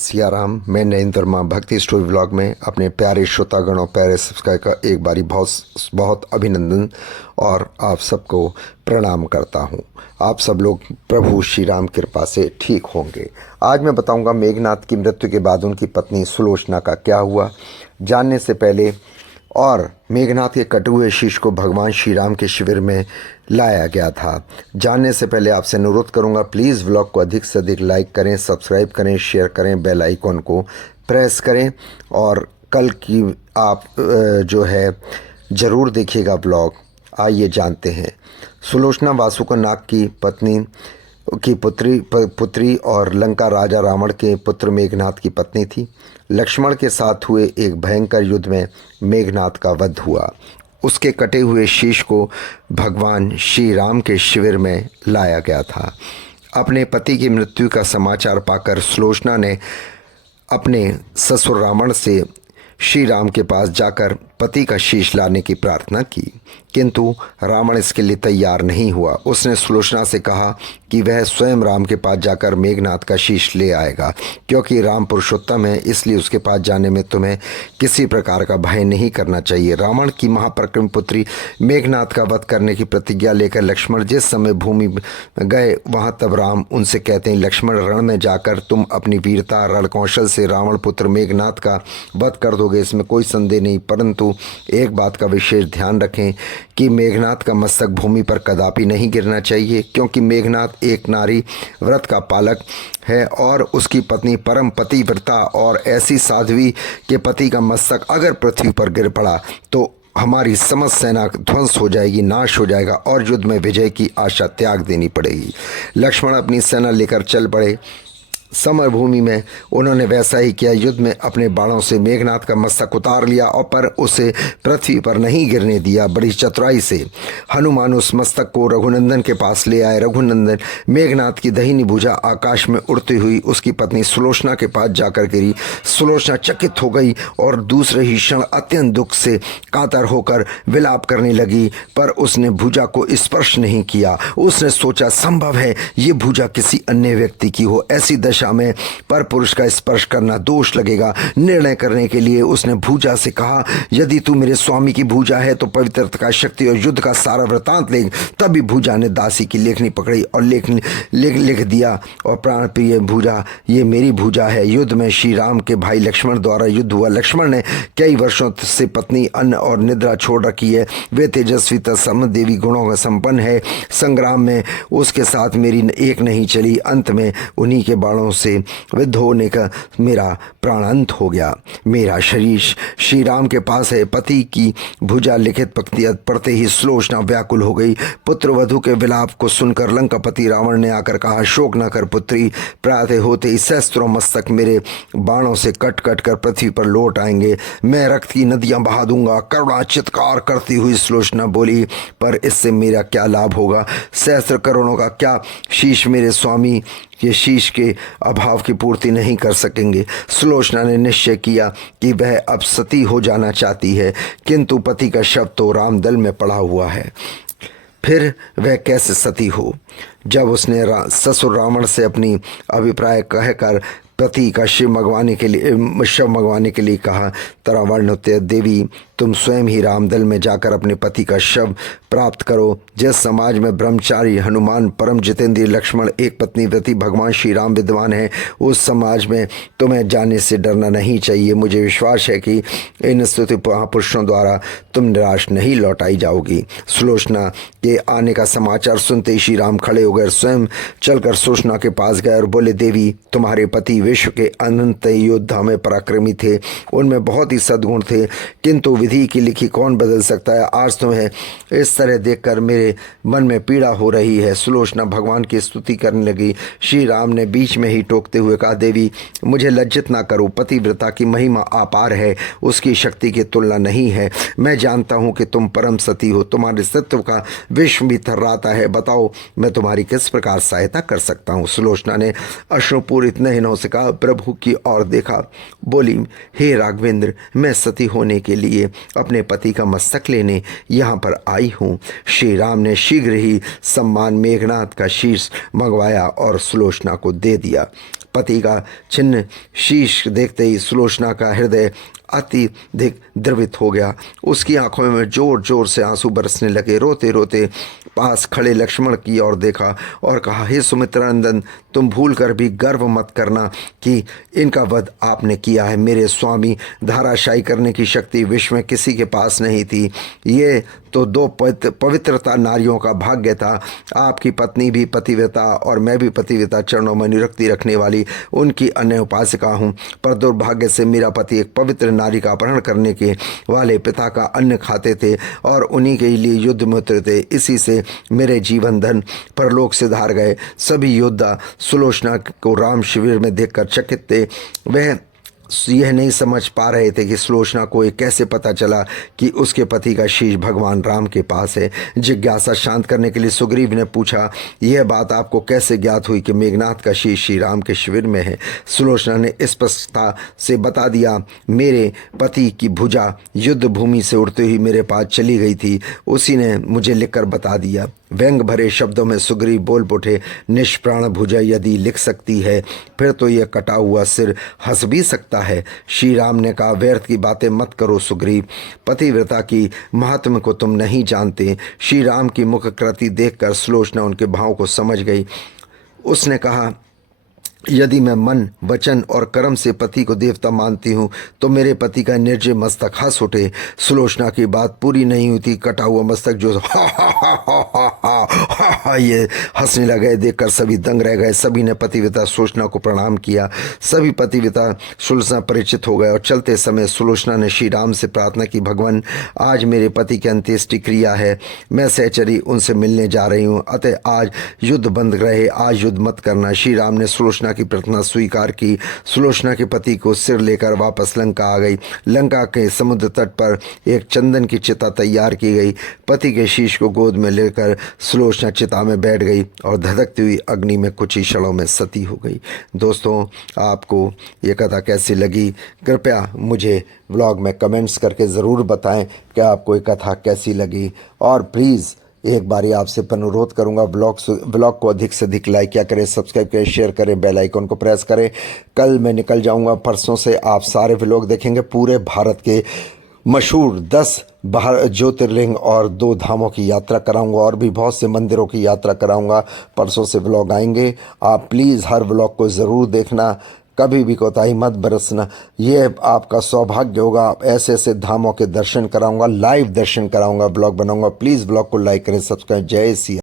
सिया राम। मैं नरेंद्र माँ भक्ति स्टोरी व्लॉग में अपने प्यारे श्रोतागण और प्यारे सब्सक्राइबर का एक बारी बहुत बहुत अभिनंदन और आप सबको प्रणाम करता हूँ। आप सब लोग प्रभु श्री राम कृपा से ठीक होंगे। आज मैं बताऊंगा मेघनाथ की मृत्यु के बाद उनकी पत्नी सुलोचना का क्या हुआ। जानने से पहले और मेघनाथ के कटे हुए शीश को भगवान श्री राम के शिविर में लाया गया था। जानने से पहले आपसे अनुरोध करूंगा, प्लीज़ व्लॉग को अधिक से अधिक लाइक करें, सब्सक्राइब करें, शेयर करें, बेल आइकॉन को प्रेस करें और कल की आप जो है ज़रूर देखिएगा व्लॉग। आइए जानते हैं। सुलोचना वासुकनाग की पत्नी की पुत्री और लंका राजा रावण के पुत्र मेघनाथ की पत्नी थी। लक्ष्मण के साथ हुए एक भयंकर युद्ध में मेघनाथ का वध हुआ। उसके कटे हुए शीश को भगवान श्री राम के शिविर में लाया गया था। अपने पति की मृत्यु का समाचार पाकर सुलोचना ने अपने ससुर रावण से श्री राम के पास जाकर पति का शीश लाने की प्रार्थना की, किंतु रावण इसके लिए तैयार नहीं हुआ। उसने सुलोचना से कहा कि वह स्वयं राम के पास जाकर मेघनाथ का शीश ले आएगा, क्योंकि राम पुरुषोत्तम है, इसलिए उसके पास जाने में तुम्हें किसी प्रकार का भय नहीं करना चाहिए। रावण की महापराक्रमी पुत्री मेघनाथ का वध करने की प्रतिज्ञा लेकर लक्ष्मण जिस समय भूमि गए, वहाँ तब राम उनसे कहते हैं, लक्ष्मण, रण में जाकर तुम अपनी वीरता रणकौशल से रावण पुत्र मेघनाथ का वध कर दोगे, इसमें कोई संदेह नहीं, परंतु एक बात का विशेष ध्यान रखें कि मेघनाथ का मस्तक भूमि पर कदापि नहीं गिरना चाहिए, क्योंकि मेघनाथ एक नारी व्रत का पालक है और उसकी पत्नी परम पतिव्रता और ऐसी साध्वी के पति का मस्तक अगर पृथ्वी पर गिर पड़ा तो हमारी समस्त सेना ध्वंस हो जाएगी, नाश हो जाएगा और युद्ध में विजय की आशा त्याग देनी पड़ेगी। लक्ष्मण अपनी सेना लेकर चल पड़े। समरभूमि में उन्होंने वैसा ही किया। युद्ध में अपने बाणों से मेघनाथ का मस्तक उतार लिया और पर उसे पृथ्वी पर नहीं गिरने दिया। बड़ी चतुराई से हनुमान उस मस्तक को रघुनंदन के पास ले आए। रघुनंदन मेघनाथ की दाहिनी भुजा आकाश में उड़ती हुई उसकी पत्नी सुलोचना के पास जाकर गिरी। सुलोचना चकित हो गई और दूसरे ही क्षण अत्यंत दुख से कातर होकर विलाप करने लगी, पर उसने भुजा को स्पर्श नहीं किया। उसने सोचा, संभव है ये भुजा किसी अन्य व्यक्ति की हो, ऐसी दशा में पर पुरुष का स्पर्श करना दोष लगेगा। निर्णय करने के लिए उसने भुजा से कहा, यदि तू मेरे स्वामी की भुजा है तो पवित्रता का शक्ति और युद्ध का सारा वृतांत ले। तभी भुजा ने दासी की लेखनी पकड़ी और लिख दिया, और प्राण प्रिय भुजा, ये मेरी भुजा है। युद्ध में श्री राम के भाई लक्ष्मण द्वारा युद्ध हुआ। लक्ष्मण ने कई वर्षों से पत्नी अन्न और निद्रा छोड़ रखी है। वे तेजस्वी तत्सम देवी गुणों का संपन्न है। संग्राम में उसके साथ मेरी एक नहीं चली। अंत में उन्हीं के बाणों से विद्ध होने का मेरा प्राण अंत हो गया। मेरा शरीर श्री राम के पास है। पति की भुजा लिखित पंक्तियां पढ़ते ही सुलोचना व्याकुल हो गई। पुत्र वधु के विलाप को सुनकर लंकापति रावण ने आकर कहा, शोक न कर पुत्री, प्रातः होते ही सहस्त्रों मस्तक मेरे बाणों से कट कट कर पृथ्वी पर लौट आएंगे। मैं रक्त की नदियां बहा दूंगा। करुणा चित्कार करती हुई सुलोचना बोली, पर इससे मेरा क्या लाभ होगा? सहस्त्र करोड़ों का क्या शीश मेरे स्वामी ये शीश के अभाव की पूर्ति नहीं कर सकेंगे। सुलोचना ने निश्चय किया कि वह अब सती हो जाना चाहती है, किंतु पति का शव तो रामदल में पड़ा हुआ है, फिर वह कैसे सती हो? जब उसने ससुर रावण से अपनी अभिप्राय कहकर पति का शव मंगवाने के लिए कहा, रावण ने, देवी तुम स्वयं ही रामदल में जाकर अपने पति का शव प्राप्त करो। जिस समाज में ब्रह्मचारी हनुमान परम जितेंद्रिय लक्ष्मण एक पत्नी व्रती भगवान श्री राम विद्वान है, उस समाज में तुम्हें जाने से डरना नहीं चाहिए। मुझे विश्वास है कि इन स्तुति महापुरुषों द्वारा तुम निराश नहीं लौटाई जाओगी। सुलोचना के आने का समाचार सुनते ही श्री राम खड़े हो गए। स्वयं चलकर सुलोचना के पास गए और बोले, देवी तुम्हारे पति विश्व के अनंत योद्धा में पराक्रमी थे, उनमें बहुत ही सद्गुण थे, किंतु विधि की लिखी कौन बदल सकता है? आज तुम्हें इस तरह देखकर मेरे मन में पीड़ा हो रही है। सुलोचना भगवान की स्तुति करने लगी। श्री राम ने बीच में ही टोकते हुए कहा, देवी मुझे लज्जित ना करो, पतिव्रता की महिमा अपार है, उसकी शक्ति की तुलना नहीं है। मैं जानता हूँ कि तुम परम सती हो, तुम्हारे सत्व का विश्व भी थर्राता है। बताओ मैं तुम्हारी किस प्रकार सहायता कर सकता हूँ? सुलोचना ने अश्रुपूरित नयनों से कहा, प्रभु की ओर देखा, बोली, हे राघवेंद्र, मैं सती होने के लिए अपने पति का मस्तक लेने यहाँ पर आई हूँ। श्री राम ने शीघ्र ही सम्मान मेघनाथ का शीश मंगवाया और सुलोचना को दे दिया। पति का छिन्न शीश देखते ही सुलोचना का हृदय अत्यधिक द्रवित हो गया। उसकी आंखों में जोर जोर से आंसू बरसने लगे। रोते रोते पास खड़े लक्ष्मण की ओर देखा और कहा, हे सुमित्रानंदन, तुम भूल कर भी गर्व मत करना कि इनका वध आपने किया है। मेरे स्वामी धाराशायी करने की शक्ति विश्व में किसी के पास नहीं थी। ये तो दो पवित्रता नारियों का भाग्य था। आपकी पत्नी भी पतिव्रता और मैं भी पतिव्रता, चरणों में निरक्ति रखने वाली उनकी अन्य उपासिका हूँ। पर दुर्भाग्य से मेरा पति एक पवित्र नारी का अपहरण करने के वाले पिता का अन्न खाते थे और उन्हीं के लिए युद्ध में उतरे थे। इसी से मेरे जीवन धन परलोक से धार गए। सभी योद्धा सुलोचना को राम शिविर में देखकर चकित थे। वह यह नहीं समझ पा रहे थे कि सुलोचना को ये कैसे पता चला कि उसके पति का शीश भगवान राम के पास है। जिज्ञासा शांत करने के लिए सुग्रीव ने पूछा, यह बात आपको कैसे ज्ञात हुई कि मेघनाथ का शीश श्री राम के शिविर में है? सुलोचना ने स्पष्टता से बता दिया, मेरे पति की भुजा युद्ध भूमि से उड़ते हुई मेरे पास चली गई थी, उसी ने मुझे लिखकर बता दिया। व्यंग भरे शब्दों में सुग्रीव बोल उठे, निष्प्राण भुजा यदि लिख सकती है फिर तो यह कटा हुआ सिर हंस भी सकता है। श्री राम ने कहा, व्यर्थ की बातें मत करो सुग्रीव, पतिव्रता की महात्म को तुम नहीं जानते। श्री राम की मुख कृति देखकर सुलोचना उनके भाव को समझ गई। उसने कहा, यदि मैं मन वचन और कर्म से पति को देवता मानती हूँ तो मेरे पति का निर्जय मस्तक हंस उठे। सुलोचना की बात पूरी नहीं हुई थी, कटा हुआ मस्तक जो ये हंसने लगे देखकर सभी दंग रह गए। सभी ने पतिव्रता सुलोचना को प्रणाम किया। सभी पतिव्रता सुलोचना परिचित हो गए और चलते समय सुलोचना ने श्री राम से प्रार्थना की, भगवान आज मेरे पति की अंत्येष्टि क्रिया है, मैं सहचरी उनसे मिलने जा रही हूँ, अतः आज युद्ध बंद रहे, आज युद्ध मत करना। श्री राम ने सुलोचना की प्रार्थना स्वीकार की। सुलोचना के पति को सिर लेकर वापस लंका आ गई। लंका के समुद्र तट पर एक चंदन की चिता तैयार की गई। पति के शीश को गोद में लेकर सुलोचना चिता में बैठ गई और धधकती हुई अग्नि में कुछ ही क्षणों में सती हो गई। दोस्तों, आपको ये कथा कैसी लगी कृपया मुझे ब्लॉग में कमेंट्स करके ज़रूर बताएं कि आपको ये कथा कैसी लगी। और प्लीज़ एक बारी आपसे अनुरोध करूंगा, ब्लॉग को अधिक से अधिक लाइक क्या करें, सब्सक्राइब करें, शेयर करें, बेल आइकन को प्रेस करें। कल मैं निकल जाऊंगा, परसों से आप सारे व्लॉग देखेंगे। पूरे भारत के मशहूर 10 ज्योतिर्लिंग और 2 धामों की यात्रा कराऊंगा और भी बहुत से मंदिरों की यात्रा कराऊंगा। परसों से व्लॉग आएंगे। आप प्लीज़ हर व्लॉग को ज़रूर देखना, कभी भी कोताही मत बरसना। ये आपका सौभाग्य होगा। ऐसे ऐसे धामों के दर्शन कराऊंगा, लाइव दर्शन कराऊंगा, ब्लॉग बनाऊंगा। प्लीज़ ब्लॉग को लाइक करें, सब्सक्राइब। जय सिया।